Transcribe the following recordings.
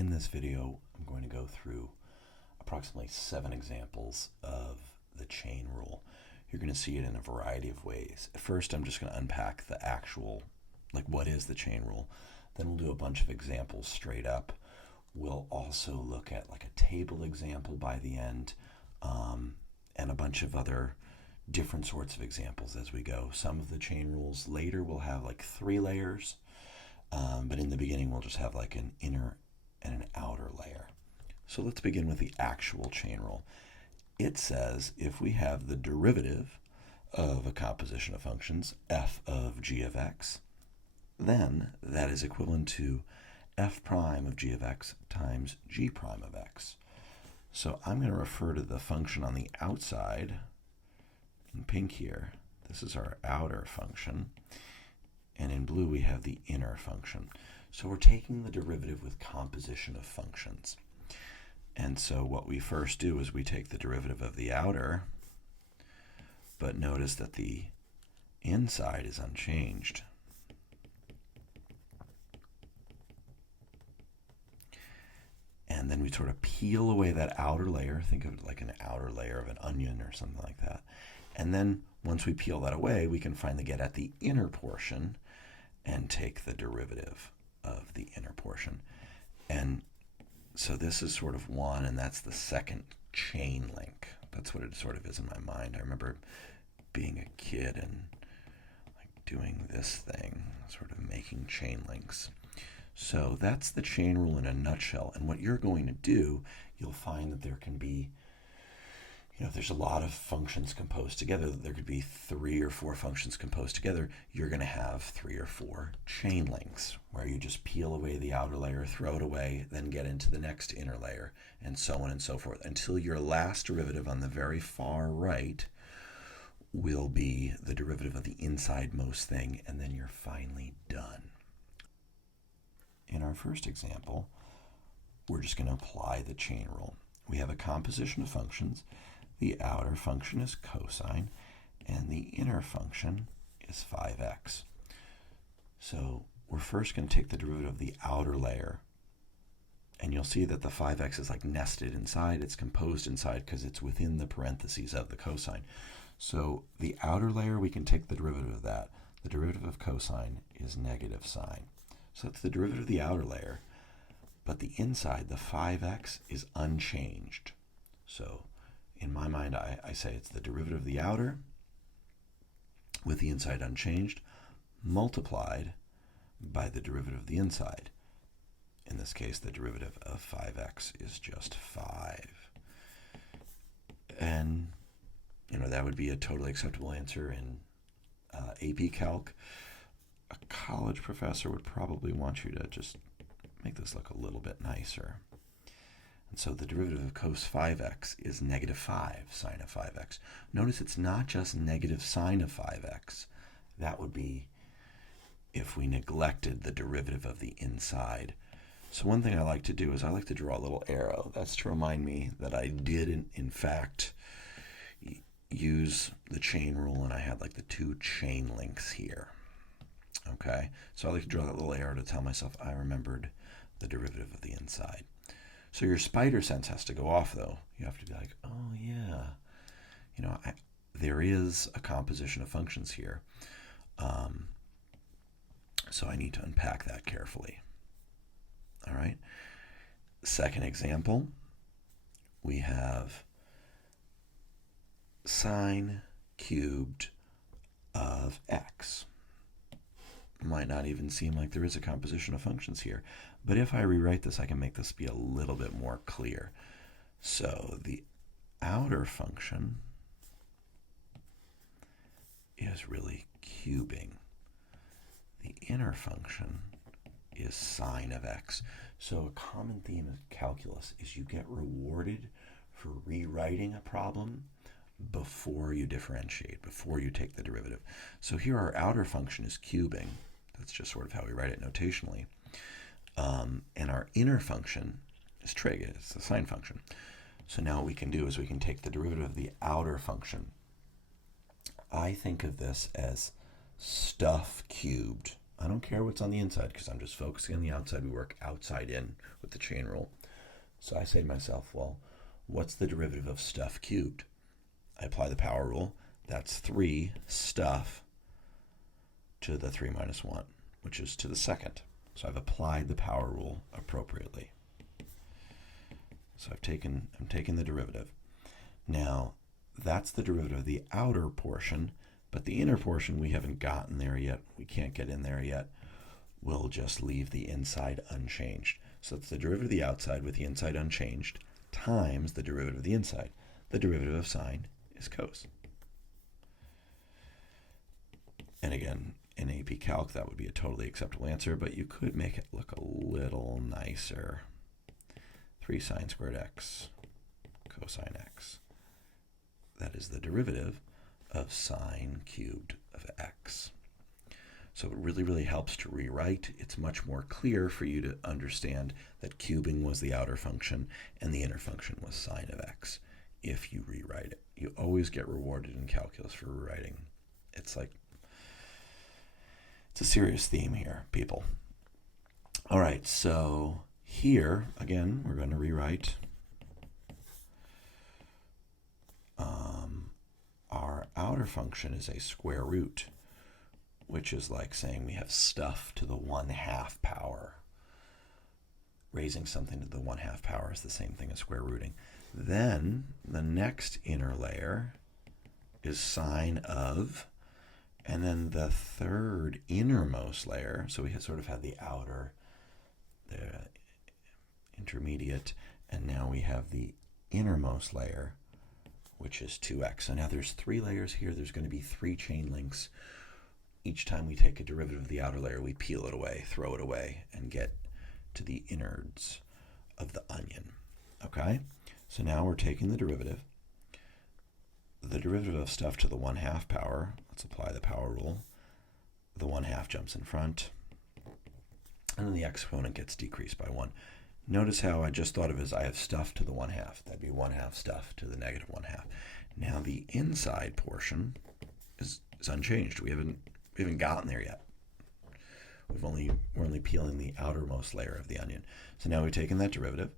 In this video, I'm going to go through approximately 7 examples of the chain rule. You're going to see it in a variety of ways. First, I'm just going to unpack the actual, like what is the chain rule. Then we'll do a bunch of examples straight up. We'll also look at like a table example by the end, and a bunch of other different sorts of examples as we go. Some of the chain rules later will have like 3 layers, but in the beginning we'll just have like an inner and an outer layer. So let's begin with the actual chain rule. It says if we have the derivative of a composition of functions, f of g of x, then that is equivalent to f prime of g of x times g prime of x. So I'm going to refer to the function on the outside in pink here. This is our outer function. And in blue we have the inner function. So we're taking the derivative with composition of functions. And so what we first do is we take the derivative of the outer, but notice that the inside is unchanged. And then we sort of peel away that outer layer. Think of it like an outer layer of an onion or something like that. And then once we peel that away, we can finally get at the inner portion and take the derivative of the inner portion. And so this is sort of one, and that's the second chain link. That's what it sort of is in my mind. I remember being a kid and like doing this thing, sort of making chain links. So that's the chain rule in a nutshell. And what you're going to do, you'll find that there can be, if there's a lot of functions composed together, there could be 3 or 4 functions composed together. You're going to have 3 or 4 chain links where you just peel away the outer layer, throw it away, then get into the next inner layer, and so on and so forth, until your last derivative on the very far right will be the derivative of the insidemost thing, and then you're finally done. In our first example, we're just going to apply the chain rule. We have a composition of functions. The outer function is cosine, and the inner function is 5x. So we're first going to take the derivative of the outer layer, and you'll see that the 5x is like nested inside. It's composed inside because it's within the parentheses of the cosine. So the outer layer, we can take the derivative of that. The derivative of cosine is negative sine. So that's the derivative of the outer layer, but the inside, the 5x, is unchanged. So in my mind, I say it's the derivative of the outer with the inside unchanged multiplied by the derivative of the inside. In this case, the derivative of 5x is just 5. And, that would be a totally acceptable answer in AP Calc. A college professor would probably want you to just make this look a little bit nicer. And so the derivative of cos 5x is negative 5 sine of 5x. Notice it's not just negative sine of 5x. That would be if we neglected the derivative of the inside. So one thing I like to do is I like to draw a little arrow. That's to remind me that I did, in fact, use the chain rule, and I had like the 2 chain links here. Okay, so I like to draw that little arrow to tell myself I remembered the derivative of the inside. So your spider sense has to go off, though. You have to be like, oh yeah, there is a composition of functions here. So I need to unpack that carefully. All right. Second example, we have sine cubed of x. Might not even seem like there is a composition of functions here. But if I rewrite this, I can make this be a little bit more clear. So the outer function is really cubing. The inner function is sine of x. So a common theme of calculus is you get rewarded for rewriting a problem before you differentiate, before you take the derivative. So here our outer function is cubing. That's just sort of how we write it notationally. And our inner function is trig, it's the sine function. So now what we can do is we can take the derivative of the outer function. I think of this as stuff cubed. I don't care what's on the inside because I'm just focusing on the outside. We work outside in with the chain rule. So I say to myself, well, what's the derivative of stuff cubed? I apply the power rule. That's 3 stuff to the 3 minus 1, which is to the second. So I've applied the power rule appropriately. So I'm taking the derivative. Now, that's the derivative of the outer portion, but the inner portion, we haven't gotten there yet. We can't get in there yet. We'll just leave the inside unchanged. So it's the derivative of the outside with the inside unchanged times the derivative of the inside. The derivative of sine is cos. And again, in AP Calc, that would be a totally acceptable answer, but you could make it look a little nicer. 3 sine squared x cosine x. That is the derivative of sine cubed of x. So it really, really helps to rewrite. It's much more clear for you to understand that cubing was the outer function and the inner function was sine of x if you rewrite it. You always get rewarded in calculus for rewriting. It's a serious theme here, people. All right, so here, again, we're going to rewrite our outer function is a square root, which is like saying we have stuff to the 1/2 power. Raising something to the 1/2 power is the same thing as square rooting. Then the next inner layer is sine of, and then the third innermost layer, so we sort of had the outer, the intermediate, and now we have the innermost layer, which is 2x. So now there's 3 layers here. There's going to be 3 chain links. Each time we take a derivative of the outer layer, we peel it away, throw it away, and get to the innards of the onion. Okay? So now we're taking the derivative. The derivative of stuff to the 1/2 power, let's apply the power rule. The 1/2 jumps in front, and then the exponent gets decreased by 1. Notice how I just thought of it as I have stuff to the 1/2. That'd be 1/2 stuff to the negative 1/2. Now the inside portion is unchanged. We haven't gotten there yet. We're only peeling the outermost layer of the onion. So now we've taken that derivative.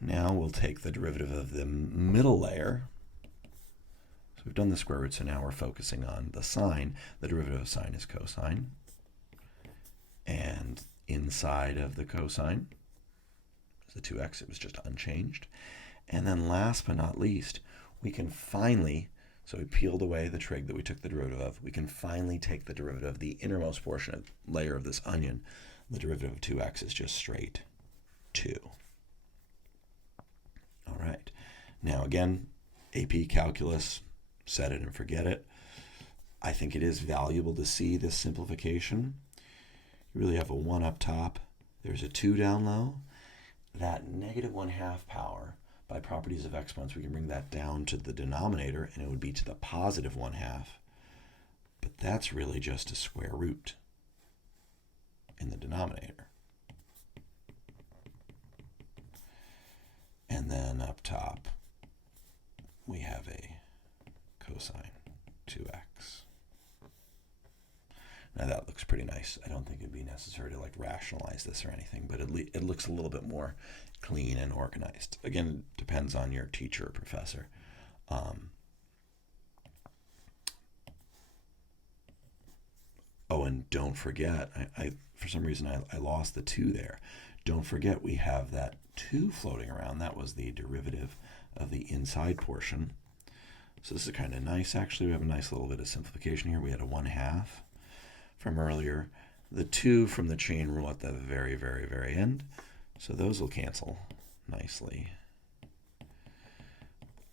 Now we'll take the derivative of the middle layer. So we've done the square root, so now we're focusing on the sine. The derivative of sine is cosine. And inside of the cosine is the 2x. It was just unchanged. And then last but not least, we can finally, so we peeled away the trig that we took the derivative of. We can finally take the derivative of the innermost portion of layer of this onion. The derivative of 2x is just straight 2. All right. Now again, AP Calculus, set it and forget it. I think it is valuable to see this simplification. You really have a 1 up top. There's a 2 down low. That negative 1/2 power, by properties of exponents, we can bring that down to the denominator, and it would be to the positive 1/2. But that's really just a square root in the denominator. And then up top, we have a cosine 2x. Now that looks pretty nice. I don't think it'd be necessary to rationalize this or anything, but it looks a little bit more clean and organized. Again, it depends on your teacher or professor. Oh, and don't forget, I for some reason I lost the 2 there. Don't forget we have that 2 floating around. That was the derivative of the inside portion. So this is kind of nice, actually. We have a nice little bit of simplification here. We had a 1/2 from earlier. The 2 from the chain rule at the very, very, very end. So those will cancel nicely.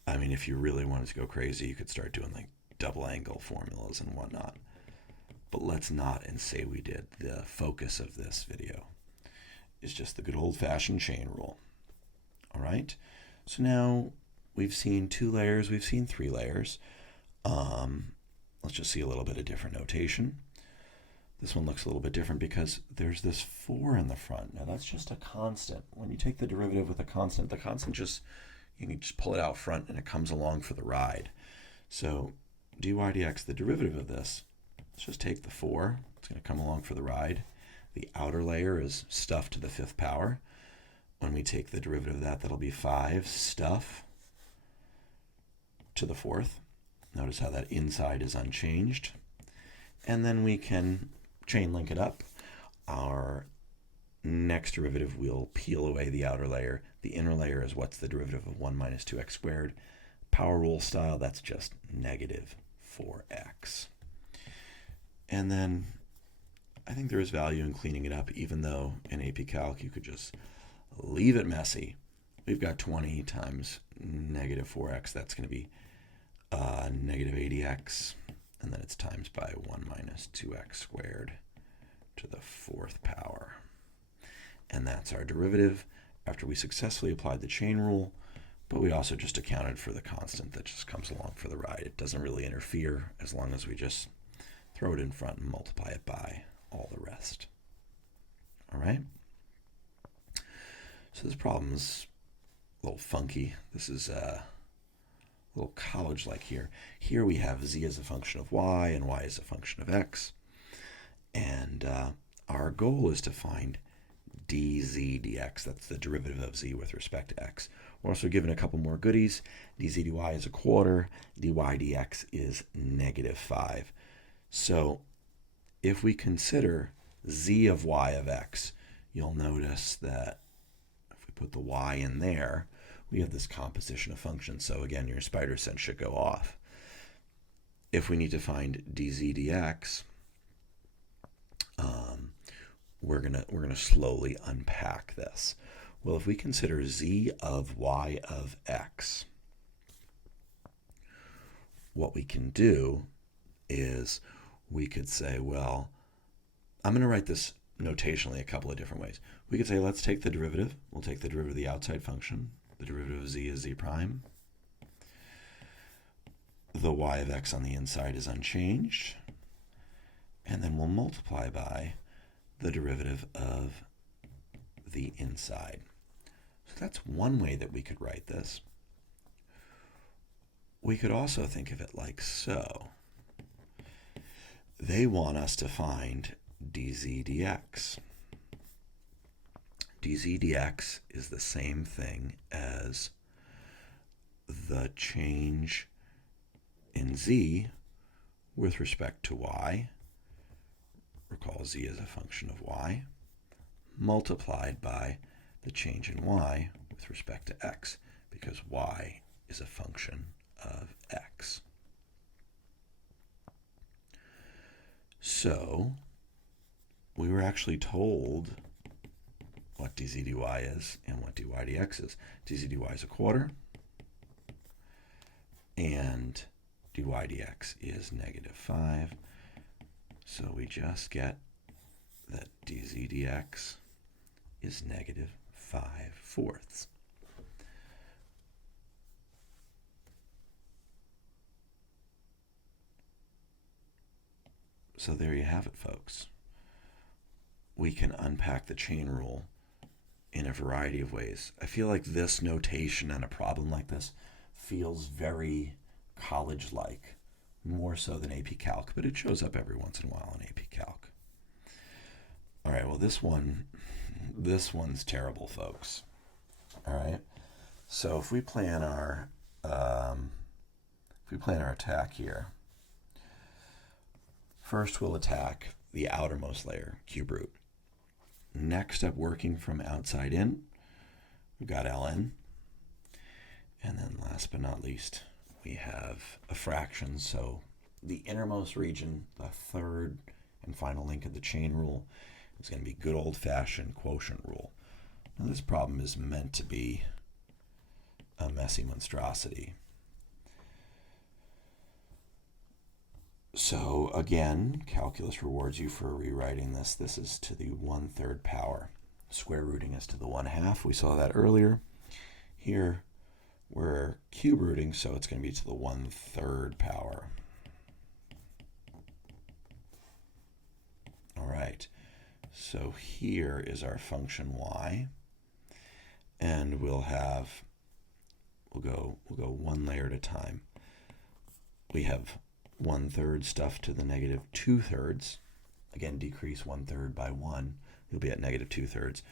I mean, if you really wanted to go crazy, you could start doing double angle formulas and whatnot. But let's not and say we did. The focus of this video is just the good old-fashioned chain rule. All right? So now we've seen 2 layers. We've seen 3 layers. Let's just see a little bit of different notation. This one looks a little bit different because there's this 4 in the front. Now that's just a constant. When you take the derivative with a constant, the constant you can just pull it out front and it comes along for the ride. So dy dx, the derivative of this, let's just take the 4. It's going to come along for the ride. The outer layer is stuff to the 5th power. When we take the derivative of that, that'll be 5 stuff to the 4th. Notice how that inside is unchanged. And then we can chain link it up. Our next derivative, we'll peel away the outer layer. The inner layer is what's the derivative of 1 minus 2x squared. Power rule style, that's just negative 4x. And then I think there is value in cleaning it up, even though in AP Calc you could just leave it messy. We've got 20 times negative 4x. That's going to be negative 80x. And then it's times by 1 minus 2x squared to the 4th power. And that's our derivative after we successfully applied the chain rule, but we also just accounted for the constant that just comes along for the ride. It doesn't really interfere as long as we just throw it in front and multiply it by all the rest. All right? So this problem is a little funky. This is a little college-like here. Here we have z as a function of y and y as a function of x. And our goal is to find dz dx. That's the derivative of z with respect to x. We're also given a couple more goodies. dz dy is a quarter. dy dx is negative 5. So if we consider z of y of x, you'll notice that if we put the y in there, we have this composition of functions. So again, your spider sense should go off. If we need to find dz dx, we're gonna slowly unpack this. Well, if we consider z of y of x, what we can do is we could say, well, I'm going to write this notationally a couple of different ways. We could say, let's take the derivative. We'll take the derivative of the outside function. The derivative of z is z prime. The y of x on the inside is unchanged. And then we'll multiply by the derivative of the inside. So that's one way that we could write this. We could also think of it like so. They want us to find dz dx. dz dx is the same thing as the change in z with respect to y. Recall z is a function of y, multiplied by the change in y with respect to x, because y is a function of x. So we were actually told what dz dy is and what dy dx is. dz dy is a quarter, and dy dx is negative 5. So we just get that dz dx is negative 5/4. So there you have it, folks. We can unpack the chain rule in a variety of ways. I feel like this notation on a problem like this feels very college-like, more so than AP Calc, but it shows up every once in a while in AP Calc. All right, well, this one's terrible, folks. All right, so if we plan our attack here, first we'll attack the outermost layer, cube root. Next up, working from outside in, we've got ln, and then last but not least, we have a fraction. So the innermost region, the third and final link of the chain rule, is going to be good old-fashioned quotient rule. Now this problem is meant to be a messy monstrosity. So again, calculus rewards you for rewriting this. This is to the 1/3 power. Square rooting is to the 1/2. We saw that earlier. Here we're cube rooting, so it's going to be to the 1/3 power. All right, so here is our function y, and we'll go one layer at a time. We have 1/3 stuff to the negative 2/3. Again, decrease 1/3 by 1. You'll be at negative 2/3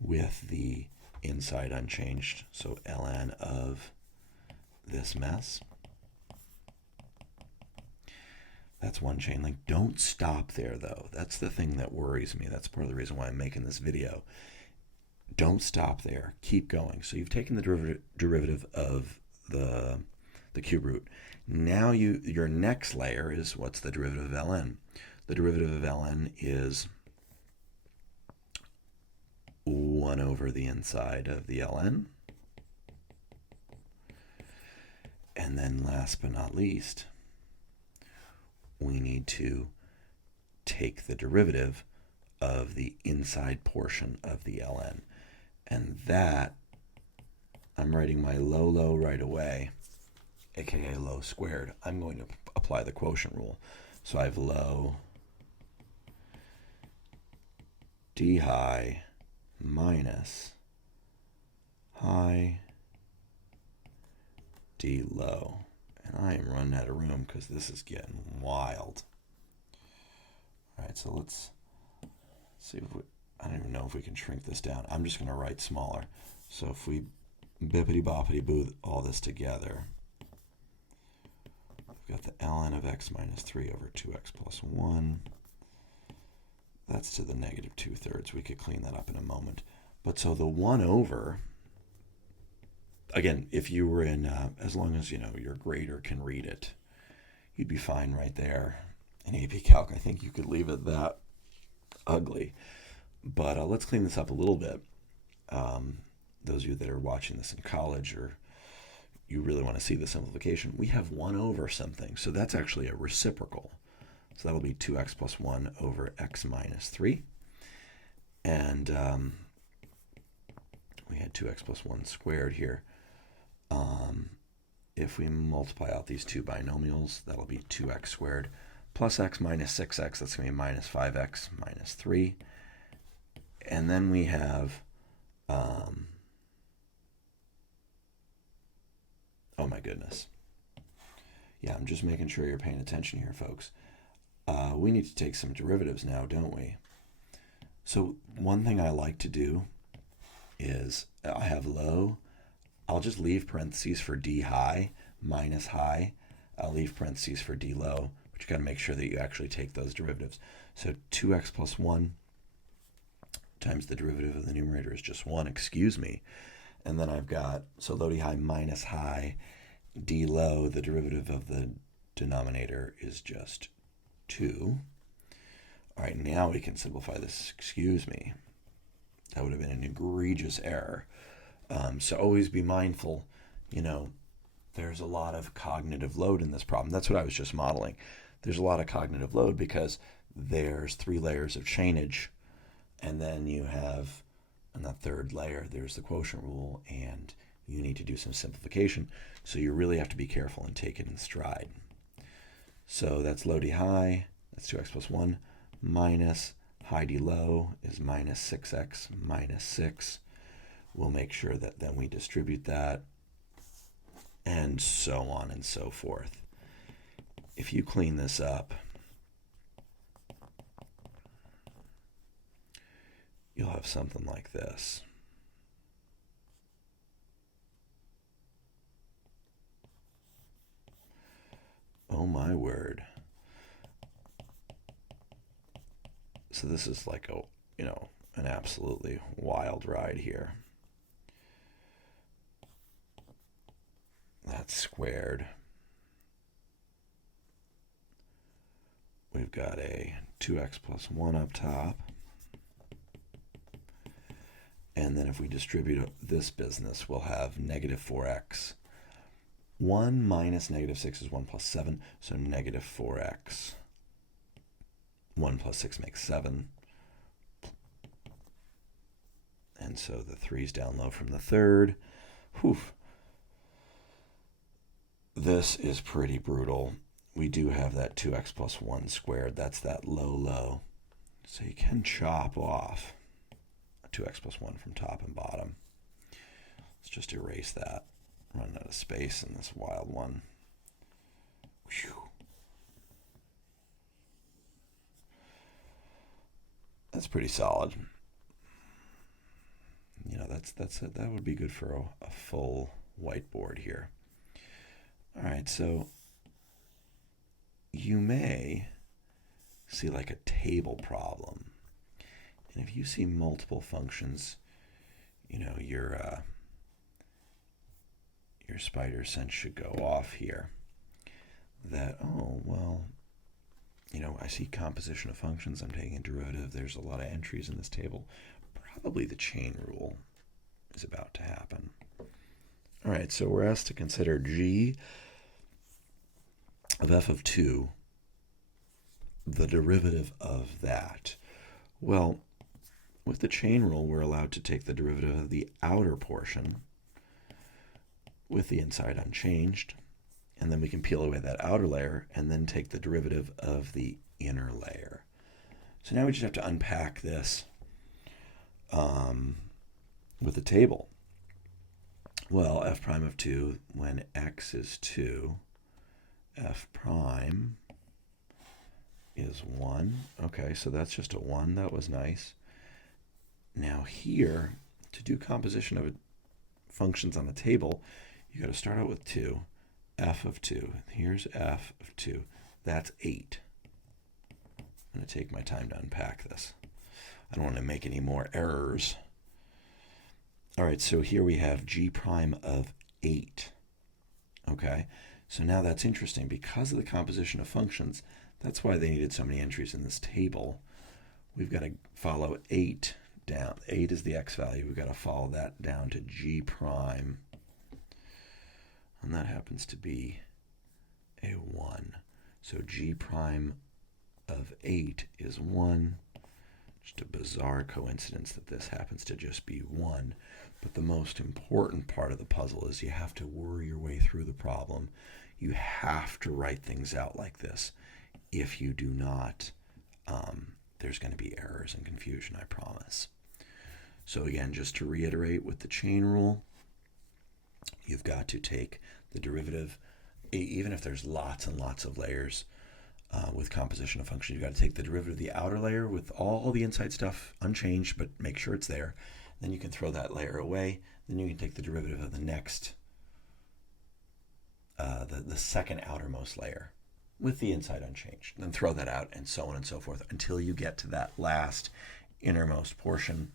with the inside unchanged. So ln of this mess. That's one chain link. Don't stop there, though. That's the thing that worries me. That's part of the reason why I'm making this video. Don't stop there. Keep going. So you've taken the derivative of the cube root. Now your next layer is, what's the derivative of ln? The derivative of ln is 1 over the inside of the ln. And then last but not least, we need to take the derivative of the inside portion of the ln. And that, I'm writing my low right away, aka low squared. I'm going to apply the quotient rule. So I have low d high minus high d low. And I am running out of room because this is getting wild. All right, so let's see if we, I don't even know if we can shrink this down. I'm just going to write smaller. So if we bippity boppity boo all this together, we've got the ln of x minus 3 over 2x plus 1. That's to the negative 2/3. We could clean that up in a moment. But so the 1 over, again, if you were in, as long as, your grader can read it, you'd be fine right there. In AP Calc, I think you could leave it that ugly. But let's clean this up a little bit. Those of you that are watching this in college, or you really want to see the simplification, we have 1 over something. So that's actually a reciprocal. So that'll be 2x plus 1 over x minus 3. And we had 2x plus 1 squared here. If we multiply out these two binomials, that'll be 2x squared plus x minus 6x. That's going to be minus 5x minus 3. And then we have, oh my goodness. Yeah, I'm just making sure you're paying attention here, folks. We need to take some derivatives now, don't we? So one thing I like to do is I have low. I'll just leave parentheses for d high minus high. I'll leave parentheses for d low, but you got to make sure that you actually take those derivatives. So 2x plus 1 times the derivative of the numerator is just 1, excuse me. And then I've got, so low d high minus high, d low, the derivative of the denominator is just 2. All right, now we can simplify this. Excuse me. That would have been an egregious error. So always be mindful, there's a lot of cognitive load in this problem. That's what I was just modeling. There's a lot of cognitive load because there's 3 layers of chainage, and then you have, on that third layer, there's the quotient rule, and you need to do some simplification. So you really have to be careful and take it in stride. So that's low d high, that's 2x plus 1, minus high d low is minus 6x minus 6. We'll make sure that then we distribute that, and so on and so forth. If you clean this up, you'll have something like this. Oh my word. So this is like an absolutely wild ride here. That's squared. We've got a 2x plus 1 up top. And then if we distribute this business, we'll have negative 4x. 1 minus negative 6 is 1 plus 7, so negative 4x. 1 plus 6 makes 7. And so the 3's down low from the third. Whew. This is pretty brutal. We do have that 2x plus 1 squared. That's that low. So you can chop off 2x plus 1 from top and bottom. Let's just erase that. Running out of space in this wild one. Whew. That's pretty solid. You know, that would be good for a full whiteboard here. All right, so you may see like a table problem. And if you see multiple functions, you know, your spider sense should go off here. That, oh, well, you know, I see composition of functions. I'm taking a derivative. There's a lot of entries in this table. Probably the chain rule is about to happen. All right, so we're asked to consider g of f of 2, the derivative of that. Well, with the chain rule, we're allowed to take the derivative of the outer portion with the inside unchanged, and then we can peel away that outer layer and then take the derivative of the inner layer. So now we just have to unpack this with the table. Well, f prime of 2, when x is 2, f prime is 1. Okay, so that's just a 1. That was nice. Now here, to do composition of functions on the table, you got to start out with 2, f of 2. Here's f of 2. That's 8. I'm going to take my time to unpack this. I don't want to make any more errors. All right, so here we have g prime of 8. Okay, so now that's interesting. Because of the composition of functions, that's why they needed so many entries in this table. We've got to follow 8 down. 8 is the x value. We've got to follow that down to g prime. And that happens to be a 1. So g prime of 8 is 1. Just a bizarre coincidence that this happens to just be 1. But the most important part of the puzzle is you have to worry your way through the problem. You have to write things out like this. If you do not, there's going to be errors and confusion, I promise. So again, just to reiterate with the chain rule, you've got to take the derivative, even if there's lots and lots of layers with composition of functions, you've got to take the derivative of the outer layer with all the inside stuff unchanged, but make sure it's there. Then you can throw that layer away. Then you can take the derivative of the next, the second outermost layer with the inside unchanged. Then throw that out, and so on and so forth, until you get to that last innermost portion,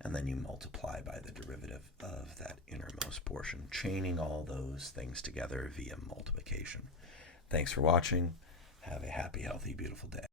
and then you multiply by the derivative of that innermost portion, chaining all those things together via multiplication. Thanks for watching. Have a happy, healthy, beautiful day.